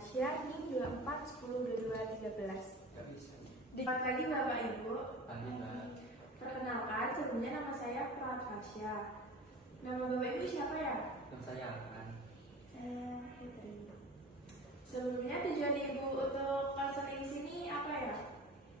Fasya NIM 24102213. Selamat pagi Bapak Ibu. Pagi, Mbak. Perkenalkan, sebelumnya nama saya Prat Fasya. Nama Bapak Ibu siapa ya? Nama saya Alkan. Saya Fitri. Sebelumnya tujuan Ibu untuk konseling sini apa ya?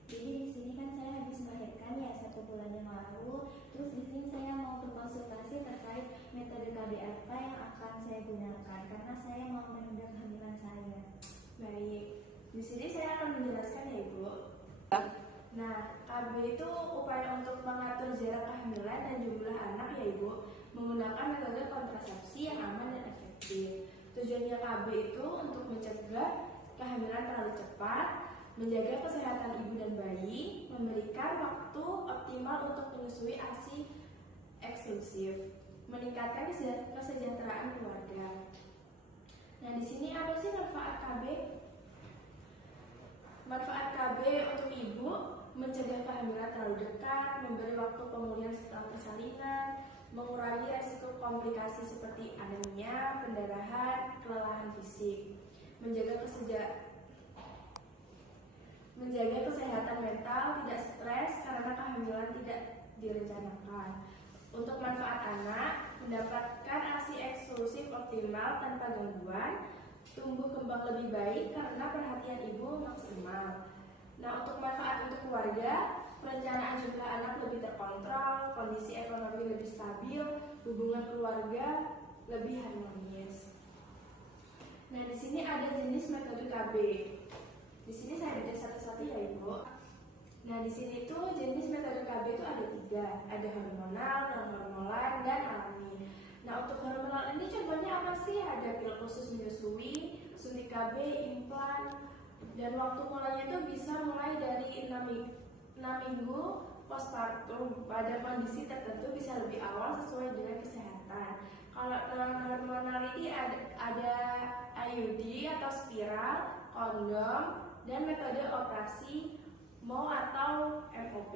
Jadi di sini kan saya habis melahirkan ya 1 bulan yang lalu. Terus di sini saya mau berkonsultasi terkait metode KB apa yang akan saya gunakan karena saya mau menunda kehamilan saya. Baik, di sini saya akan menjelaskan ya Ibu. Nah, KB itu upaya untuk mengatur jarak kehamilan dan jumlah anak ya Ibu, menggunakan metode kontrasepsi yang aman dan efektif. Tujuannya KB itu untuk mencegah kehamilan terlalu cepat, menjaga kesehatan ibu dan bayi, memberikan waktu optimal untuk menyusui ASI eksklusif, meningkatkan kesejahteraan keluarga. Nah, di sini apa sih manfaat KB? Manfaat KB untuk ibu mencegah kehamilan terlalu dekat, memberi waktu pemulihan setelah persalinan, mengurangi resiko komplikasi seperti anemia, pendarahan, kelelahan fisik, menjaga kesehatan mental, tidak stres karena kehamilan tidak direncanakan. Untuk manfaat anak, mendapatkan ASI eksklusif optimal tanpa gangguan, tumbuh kembang lebih baik karena perhatian ibu maksimal. Nah, untuk manfaat untuk keluarga, perencanaan jumlah anak lebih terkontrol, kondisi ekonomi lebih stabil, hubungan keluarga lebih harmonis. Nah, di sini ada jenis metode KB. Di sini saya beda satu-satu ya Ibu. Nah, di sini tuh jenis metode KB itu ada 3, ada hormonal, non-hormonal, dan alami. Nah, untuk hormonal ini contohnya apa sih? Ada pil khusus menyusui, suntik KB, implan, dan waktu mulainya itu bisa mulai dari 6 minggu postpartum. Pada kondisi tertentu bisa lebih awal sesuai dengan kesehatan. Kalau non-hormonal ini ada IUD atau spiral, kondom, dan metode operasi MO atau MOP.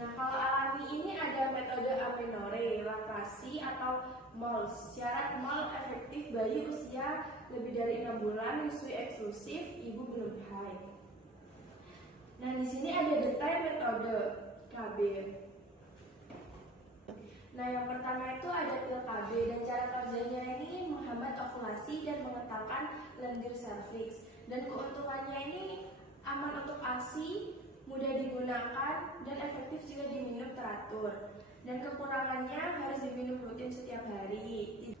Nah, kalau alami ini ada metode amenorrhea, laktasi atau MOLS. Syarat MOL efektif bayi usia lebih dari 6 bulan, menyusui eksklusif, ibu belum haid. Nah, di sini ada detail metode KB. Nah, yang pertama itu ada pil KB dan cara kerjanya ini menghambat ovulasi dan mengentalkan lendir serviks. Dan keuntungannya ini aman untuk ASI, mudah digunakan, dan efektif jika diminum teratur. Dan kekurangannya harus diminum rutin setiap hari.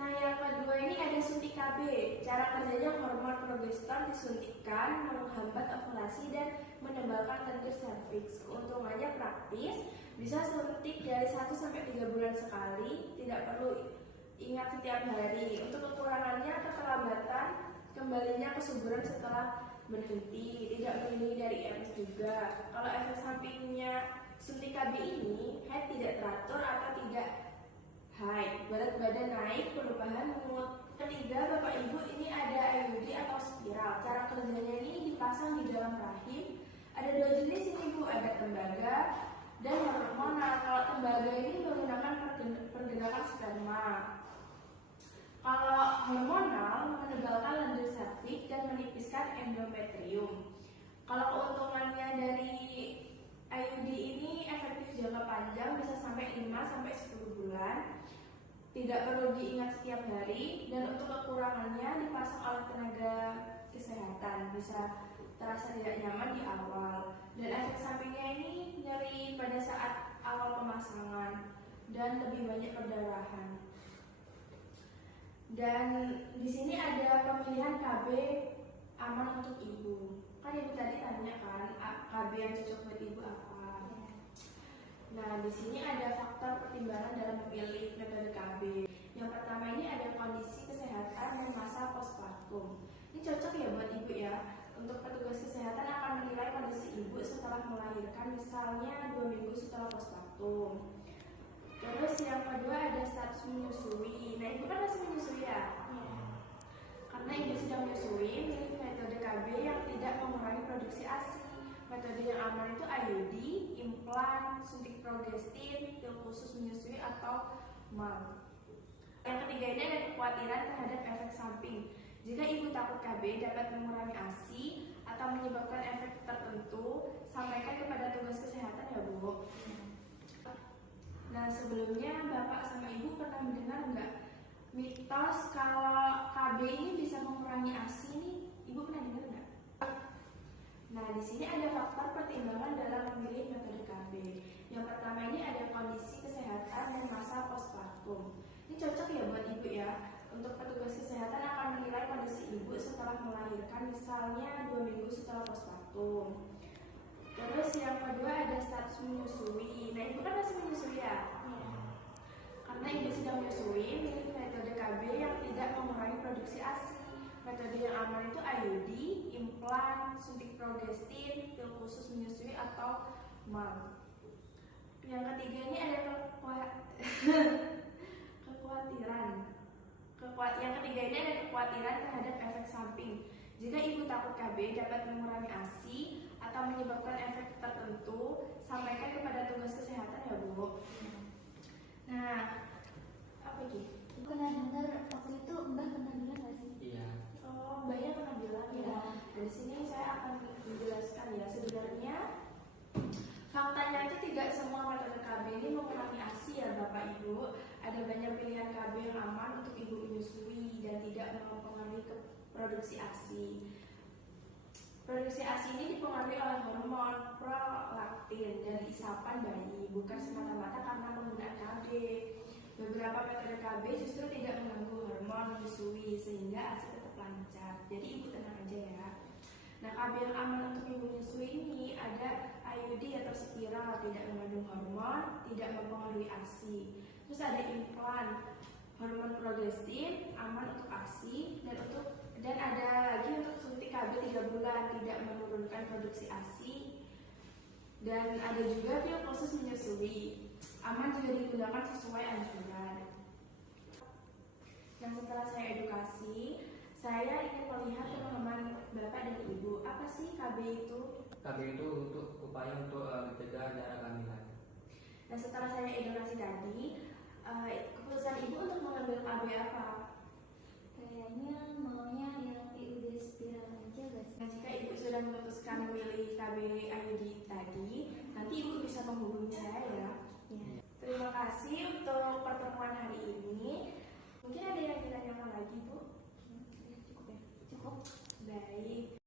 Nah, yang kedua ini ada suntik KB. Cara kerjanya hormon progesteron disuntikkan, menghambat ovulasi dan menebalkan lendir serviks. Keuntungannya praktis, bisa suntik dari 1-3 bulan sekali, tidak perlu ingat setiap hari. Untuk kekurangannya keterlambatan kembalinya kesuburan setelah berhenti, tidak melindungi dari IMS juga. Kalau efek sampingnya suntik KB ini, haid tidak teratur atau tidak haid, berat badan naik, perubahan mood. Ketiga, Bapak Ibu, ini ada IUD atau spiral. Cara kerjanya ini dipasang di dalam rahim. Ada 2 jenis ini Bu, ada tembaga dan hormonal. Kalau tembaga ini menggunakan pergerakan sperma. Kalau hormonal menebalkan lendir serviks dan menipiskan endometrium. Kalau keuntungannya dari IUD ini efektif jangka panjang, bisa sampai 5-10 bulan. Tidak perlu diingat setiap hari, dan untuk kekurangannya dipasang oleh tenaga kesehatan, bisa terasa tidak nyaman di awal. Dan efek sampingnya ini nyeri pada saat awal pemasangan dan lebih banyak perdarahan. Dan di sini ada pemilihan KB aman untuk ibu. Kan ibu tadi tanya kan, KB yang cocok buat ibu apa? Nah, di sini ada faktor pertimbangan dalam memilih metode KB. Yang pertama ini ada kondisi kesehatan dan masa postpartum. Ini cocok ya buat ibu ya. Untuk petugas kesehatan akan menilai kondisi ibu setelah melahirkan, misalnya 2 minggu setelah postpartum. Terus yang kedua ada status menyusui. Nah, ibu kan masih menyusui ya? Karena ibu sedang menyusui, pilih metode KB yang tidak mengurangi produksi ASI. Metode yang aman itu IUD, implan, suntik progestin, pil khusus menyusui atau MAM. Yang ketiga ini ada kekhawatiran terhadap efek samping. Jika ibu takut KB dapat mengurangi ASI atau menyebabkan efek tertentu, sampaikan kepada tugas kesehatan ya Bu. Nah sebelumnya Bapak sama Ibu pernah mendengar nggak mitos kalau KB ini bisa mengurangi ASI nih? Ibu pernah dengar nggak? Nah di sini ada faktor pertimbangan dalam memilih metode KB. Yang pertama ini ada kondisi kesehatan dan masa postpartum. Ini cocok ya buat Ibu ya. Untuk petugas kesehatan akan menilai kondisi ibu setelah melahirkan, misalnya 2 minggu setelah postpartum. Terus yang kedua ada status menyusui. Nah ibu kan masih menyusui ya? Karena ibu sedang menyusui, pilih metode KB yang tidak mengurangi produksi ASI. Metode yang aman itu IUD, implan, suntik progestin, pil khusus menyusui atau MAM. Yang ketiga ini ada Yang ketiga ini ada kekhawatiran terhadap efek samping. Jika ibu takut KB dapat mengurangi ASI atau menyebabkan efek tertentu, sampaikan kepada tugas kesehatan ya Bu. Nah, apa lagi? Pernah dengar waktu itu Mbak pernah bilang nggak sih? Iya. Oh, Mbaknya pernah bilang ya. Dari sini saya akan menjelaskan ya. Sebenarnya faktanya itu tidak semua metode KB ini mengurangi ASI ya Bapak Ibu. Ada banyak pilihan KB yang aman untuk ibu menyusui dan tidak mempengaruhi ke produksi ASI. Produksi ASI ini dipengaruhi oleh hormon prolaktin dari isapan bayi, bukan semata-mata karena penggunaan KB. Beberapa metode KB justru tidak mengganggu hormon menyusui sehingga ASI tetap lancar. Jadi ibu tenang aja ya. Nah, KB yang aman untuk ibu menyusui ini ada IUD atau spiral, tidak mengandung hormon, tidak mempengaruhi ASI. Terus ada implan, hormon progestin, aman untuk ASI, dan ada lagi untuk suntik KB 3 bulan, tidak menurunkan produksi ASI. Dan ada juga pil khusus menyusui, aman jika digunakan sesuai anjuran. Nah, setelah saya edukasi, saya ingin melihat pemahaman Bapak dan Ibu. Apa sih KB itu? KB itu untuk upaya untuk mencegah jarak kehamilan. Nah, setelah saya edukasi tadi, keputusan Ibu untuk mengambil KB apa? Kayaknya maunya yang IUD spiral aja gak sih? Nah, jika Ibu sudah memutuskan memilih KB IUD tadi, nanti Ibu bisa menghubungi saya ya. Ya. Terima kasih untuk pertemuan hari ini. Mungkin ada yang ditanyakan lagi, Bu? Cukup ya? Cukup. Baik.